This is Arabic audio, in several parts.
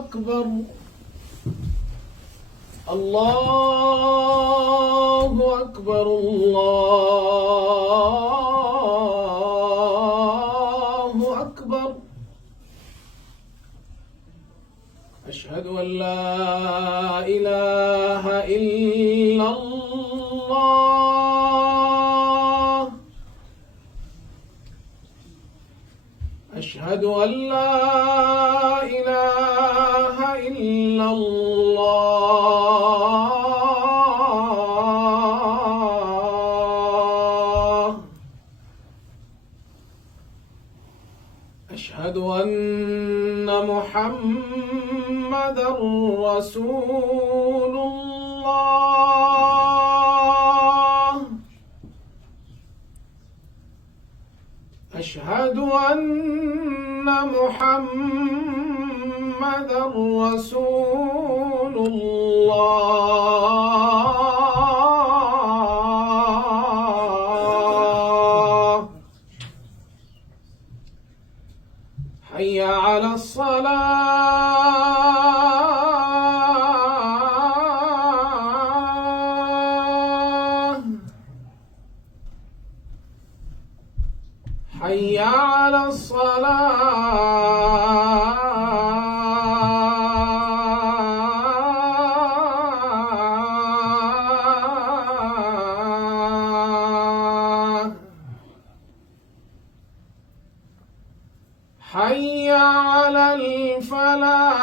أكبر الله أكبر الله أكبر. أشهد أن لا إله إلا الله. أشهد أن لا إله إلا الله. أشهد أن محمدًا رسول الله. أشهد أن محمدًا رسول الله. حي على الصلاة. حي على الصلاة. حي على الفلاح.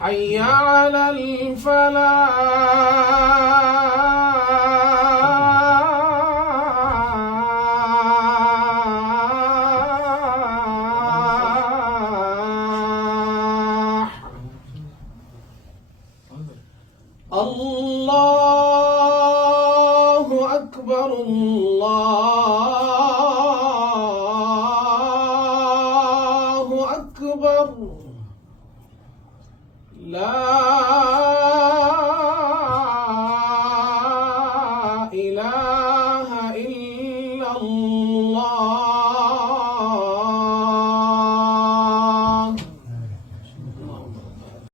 حي على الفلاح. الله أكبر الله أكبر. لا إله إلا الله.